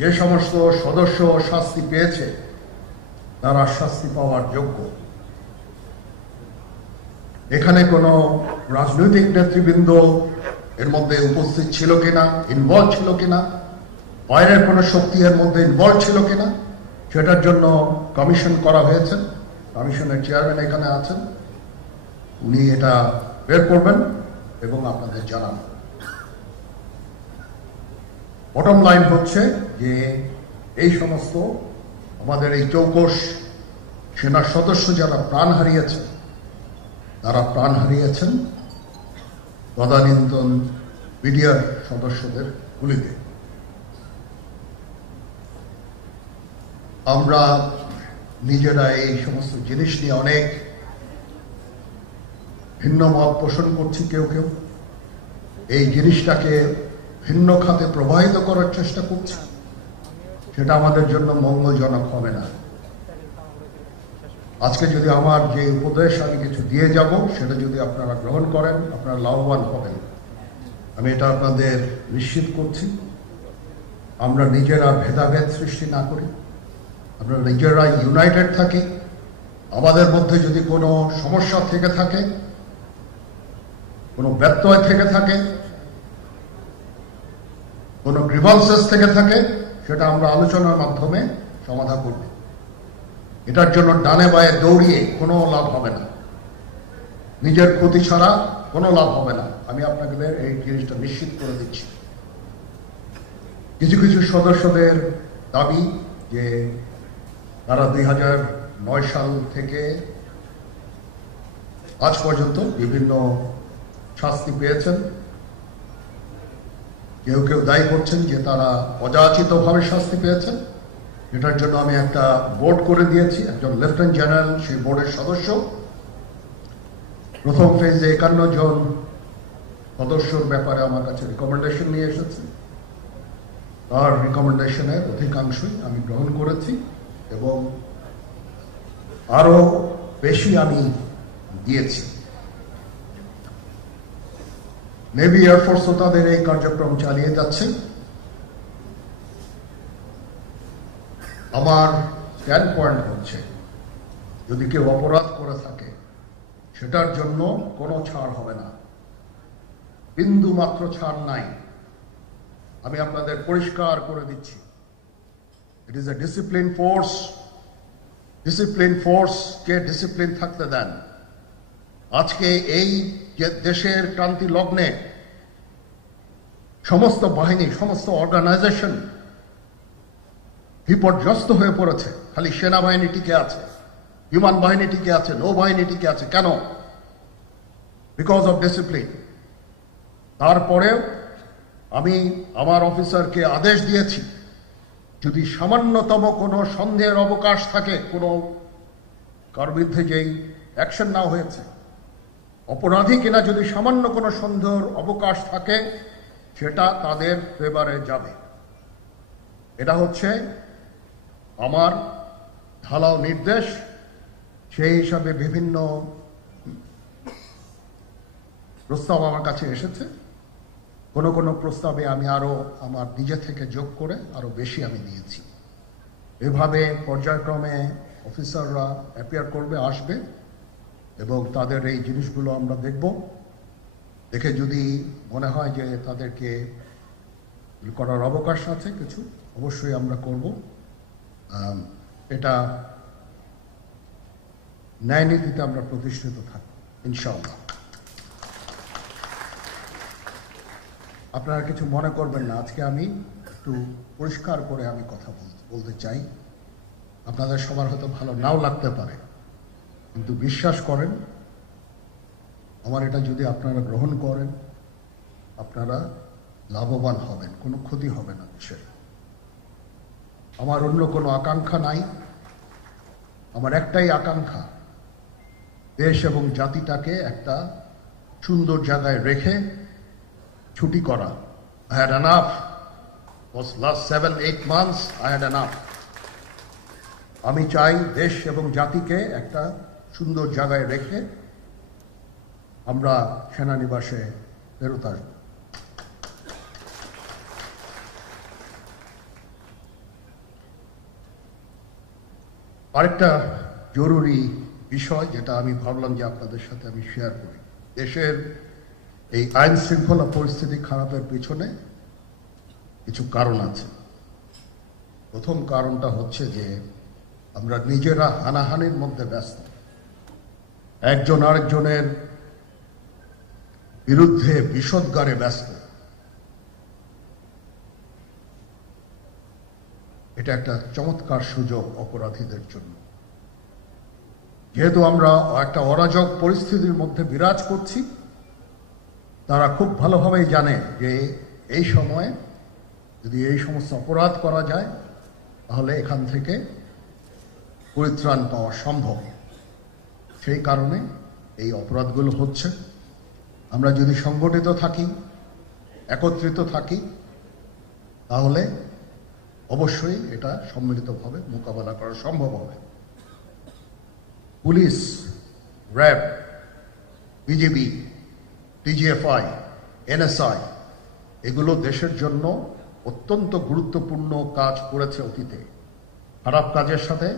যে সমস্ত সদস্য শাস্তি পেয়েছে তারা শাস্তি পাওয়ার যোগ্য। এখানে কোনো রাজনৈতিক নেতৃবৃন্দ এর মধ্যে উপস্থিত ছিল কিনা, ইনভলভ ছিল কিনা, বাইরের কোনো শক্তি এর মধ্যে ইনভলভ ছিল কিনা, সেটার জন্য কমিশন করা হয়েছে। কমিশনের চেয়ারম্যান এখানে আছেন, উনি এটা বের করবেন এবং আপনাদের জানাবেন। বটম লাইন হচ্ছে যে এই সমস্ত আমাদের এই চৌকস সেনার সদস্য যারা প্রাণ হারিয়েছেন, তারা প্রাণ হারিয়েছেন তদানীন্তন বিডিআর সদস্যদের গুলিতে। আমরা নিজেরা এই সমস্ত জিনিস নিয়ে অনেক ভিন্ন মত পোষণ করছি। কেউ কেউ এই জিনিসটাকে ভিন্ন খাতে প্রবাহিত করার চেষ্টা করছে, সেটা আমাদের জন্য মঙ্গলজনক হবে না। আজকে যদি আমার যে উপদেশ আমি কিছু দিয়ে যাব, সেটা যদি আপনারা গ্রহণ করেন, আপনারা লাভবান হবেন, আমি এটা আপনাদের নিশ্চিত করছি। আমরা নিজেরা ভেদাভেদ সৃষ্টি না করি, আমরা নিজেরা ইউনাইটেড থাকি। আমাদের মধ্যে যদি কোনো সমস্যা থেকে থাকে, কোনো ব্যত্যয় থেকে থাকে, কোনো গ্রিভান্সেস থেকে থাকে, সেটা আমরা আলোচনার মাধ্যমে সমাধান করব। এটার জন্য ডানে বায়ে দৌড়িয়ে কোনো লাভ হবে না, নিজের ক্ষতি ছাড়া কোনো লাভ হবে না। আমি আপনাদের এই জিনিসটা নিশ্চিত করে দিচ্ছি। কিছু কিছু সদস্যদের দাবি যে তারা 2009 সাল থেকে আজ পর্যন্ত বিভিন্ন শাস্তি পেয়েছেন। কেউ কেউ দায়ী করছেন যে তারা অযাচিতভাবে শাস্তি পেয়েছেন। এটার জন্য আমি একটা বোর্ড করে দিয়েছি, একজন লেফটেন্যান্ট জেনারেল সেই বোর্ডের সদস্য। প্রথম ফেজে 51 জন সদস্যর ব্যাপারে আমার কাছে রিকমেন্ডেশন নিয়ে এসেছে। তার রিকমেন্ডেশনের অধিকাংশই আমি গ্রহণ করেছি এবং আরো বেশি আমি দিয়েছি। নেভি এয়ারফোর্সও তাদের এই কার্যক্রম চালিয়ে যাচ্ছে। আমার স্ট্যান্ড পয়েন্ট হচ্ছে, যদি কেউ অপরাধ করে থাকে সেটার জন্য কোনো ছাড় হবে না, বিন্দু মাত্র ছাড় নাই। আমি আপনাদের পরিষ্কার করে দিচ্ছি, it is a discipline force. Discipline ফোর্সকে ডিসিপ্লিন থাকতে দেন। আজকে এই যে দেশের ক্রান্তি লগ্নে সমস্ত বাহিনী, সমস্ত অর্গানাইজেশন বিপর্যস্ত হয়ে পড়েছে। খালি সেনাবাহিনী টিকে আছে, বিমান বাহিনী টিকে আছে, নৌবাহিনী টিকে আছে। কেন? Because of discipline. তারপরেও আমি আমার অফিসারকে আদেশ দিয়েছি, যদি সামান্যতম কোনো সন্দেহের অবকাশ থাকে, কোনো কার বিরুদ্ধে যেই অ্যাকশন নেওয়া হয়েছে অপরাধী কিনা, যদি সামান্য কোনো সন্দেহের অবকাশ থাকে, সেটা তাদের ফেভারে যাবে। এটা হচ্ছে আমার ঢালাও নির্দেশ। সেই হিসাবে বিভিন্ন প্রস্তাব আমার কাছে এসেছে। কোনো কোনো প্রস্তাবে আমি আরো আমার নিজে থেকে যোগ করে আরো বেশি আমি দিয়েছি। এভাবে পর্যায়ক্রমে অফিসাররা অ্যাপিয়ার করবে, আসবে এবং তাদের এই জিনিসগুলো আমরা দেখব। দেখে যদি মনে হয় যে তাদেরকে করার অবকাশ আছে কিছু, অবশ্যই আমরা করব। এটা ন্যায় নীতিতে আমরা প্রতিষ্ঠিত থাকব ইনশাআল্লাহ। আপনারা কিছু মনে করবেন না, আজকে আমি একটু পরিষ্কার করে আমি কথা বলতে চাই। আপনাদের সবার হয়তো ভালো নাও লাগতে পারে, কিন্তু বিশ্বাস করেন, আমার এটা যদি আপনারা গ্রহণ করেন, আপনারা লাভবান হবেন, কোনো ক্ষতি হবে না দেশের। আমার অন্য কোনো আকাঙ্ক্ষা নাই। আমার একটাই আকাঙ্ক্ষা, দেশ এবং জাতিটাকে একটা সুন্দর জায়গায় রেখে ছুটি করা। I had enough. Was last 7-8 months I had enough. আমি চাই দেশ এবং জাতিকে একটা সুন্দর জায়গায় রেখে আমরা সেনানিবাসে ফেরত আসব। আরেকটা জরুরি বিষয় যেটা আমি ভাবলাম যে আপনাদের সাথে আমি শেয়ার করি। দেশের এই আইন শৃঙ্খলা পরিস্থিতি খারাপের পিছনে কিছু কারণ আছে। প্রথম কারণটা হচ্ছে যে আমরা নিজেরা হানাহানির মধ্যে ব্যস্ত, একজন আরেকজনের বিরুদ্ধে বিষোদ্গারে ব্যস্ত। এটা একটা চমৎকার সুযোগ অপরাধীদের জন্য। যেহেতু আমরা একটা অরাজক পরিস্থিতির মধ্যে বিরাজ করছি, তারা খুব ভালোভাবেই জানে যে এই সময়ে যদি এই সমস্ত অপরাধ করা যায় তাহলে এখান থেকে পরিত্রাণ পাওয়া সম্ভব। সেই কারণে এই অপরাধগুলো হচ্ছে। আমরা যদি সংগঠিত থাকি, একত্রিত থাকি, তাহলে অবশ্যই এটা সম্মিলিতভাবে মোকাবেলা করা সম্ভব হবে। Police, RAB, BGB, TGFI, NSI এগুলো দেশের জন্য অত্যন্ত গুরুত্বপূর্ণ কাজ করেছে অতীতে। খারাপ কাজের সাথে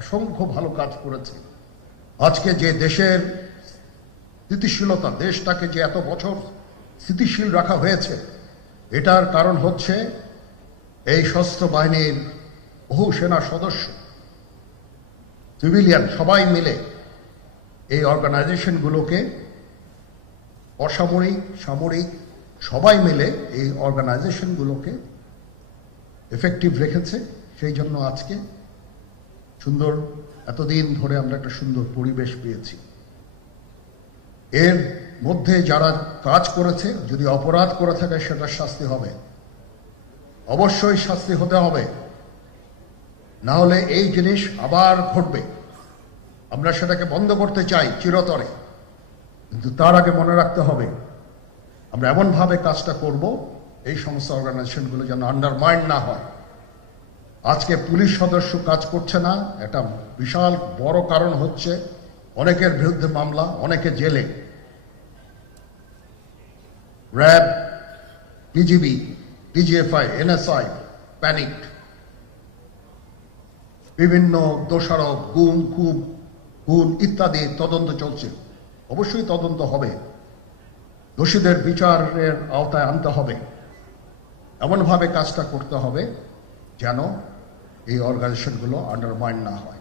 অসংখ্য ভালো কাজ করেছে। আজকে যে দেশের স্থিতিশীলতা, দেশটাকে যে এত বছর স্থিতিশীল রাখা হয়েছে, এটার কারণ হচ্ছে এই সশস্ত্র বাহিনীর বহু সেনা সদস্য, সিভিলিয়ান সবাই মিলে এই অর্গানাইজেশনগুলোকে, অসামরিক, সামরিক সবাই মিলে এই অর্গানাইজেশনগুলোকে এফেক্টিভ রেখেছে। সেই জন্য আজকে সুন্দর, এতদিন ধরে আমরা একটা সুন্দর পরিবেশ পেয়েছি। এর মধ্যে যারা কাজ করেছে, যদি অপরাধ করে থাকে সেটার শাস্তি হবে, অবশ্যই শাস্তি হতে হবে, না হলে এই জিনিস আবার ঘটবে। আমরা সেটাকে বন্ধ করতে চাই চিরতরে, কিন্তু তার আগে মনে রাখতে হবে আমরা এমনভাবে কাজটা করব এই সমস্ত অর্গানাইজেশনগুলো যেন আন্ডারমাইন না হয়। আজকে পুলিশ সদস্য কাজ করছে না, এটা বিশাল বড় কারণ হচ্ছে অনেকের বিরুদ্ধে মামলা, অনেকে জেলে। RAB, BGB, TGFI, NSI panicked. বিভিন্ন দোষারোপ, খুন ইত্যাদি তদন্ত চলছে। অবশ্যই তদন্ত হবে, দোষীদের বিচারের আওতায় আনতে হবে। এমনভাবে কাজটা করতে হবে যেন এই অর্গানাইজেশনগুলো আন্ডারমাইন না হয়।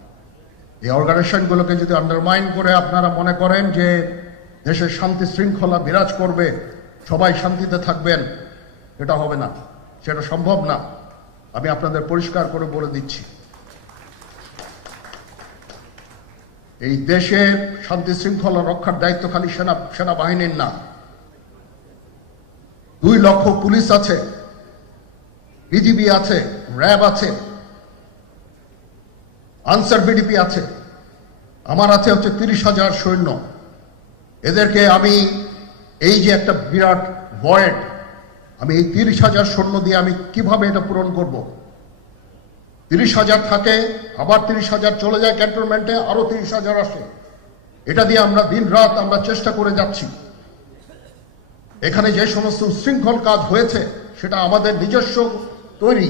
এই অর্গানাইজেশনগুলোকে যদি আন্ডারমাইন করে আপনারা মনে করেন যে দেশের শান্তি শৃঙ্খলা বিরাজ করবে, সবাই শান্তিতে থাকবেন, এটা হবে না, সেটা সম্ভব না। আমি আপনাদের পরিষ্কার করে বলে দিচ্ছি, এই দেশের শান্তি শৃঙ্খলা রক্ষার দায়িত্ব খালি সেনাবাহিনীর না। 2 লক্ষ পুলিশ আছে, বিজিবি আছে, র্যাব আছে, আনসার বিডিপি আছে, আমার আছে হচ্ছে 30,000 সৈন্য। এদেরকে আমি এই যে একটা বিরাট ভয়েড, আমি এই 30,000 সৈন্য দিয়ে আমি কিভাবে এটা পূরণ করব? 30,000 থাকে, আবার 30,000 চলে যায় ক্যান্টনমেন্টে, আরো 30,000 আসে। এটা দিয়ে আমরা দিন রাত আমরা চেষ্টা করে যাচ্ছি। এখানে যে সমস্ত উচ্ছৃঙ্খল কাজ হয়েছে সেটা আমাদের নিজস্ব তৈরি,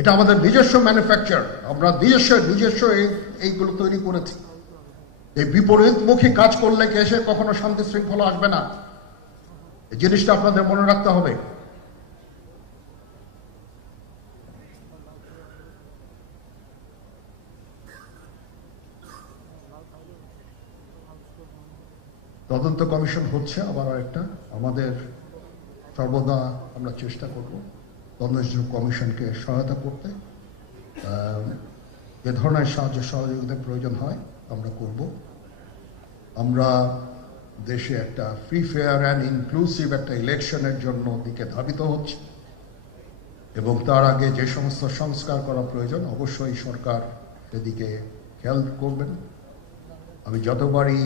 এটা আমাদের নিজস্ব ম্যানুফ্যাকচার, আমরা নিজস্ব এইগুলো তৈরি করেছি। এই বিপরীতমুখী কাজ করলে এসে কখনো শান্তি শৃঙ্খলা আসবে না। এই জিনিসটা আপনাদের মনে রাখতে হবে। তদন্ত কমিশন হচ্ছে, আবার আরেকটা আমাদের সর্বদা আমরা চেষ্টা করব তদন্ত কমিশনকে সহায়তা করতে। যে ধরনের সাহায্য সহযোগিতার প্রয়োজন হয় আমরা করব। আমরা দেশে একটা ফ্রি, ফেয়ার অ্যান্ড ইনক্লুসিভ একটা ইলেকশনের জন্য দিকে ধাবিত হচ্ছে, এবং তার আগে যে সমস্ত সংস্কার করা প্রয়োজন অবশ্যই সরকার সেদিকে খেয়াল করবেন। আমি যতবারই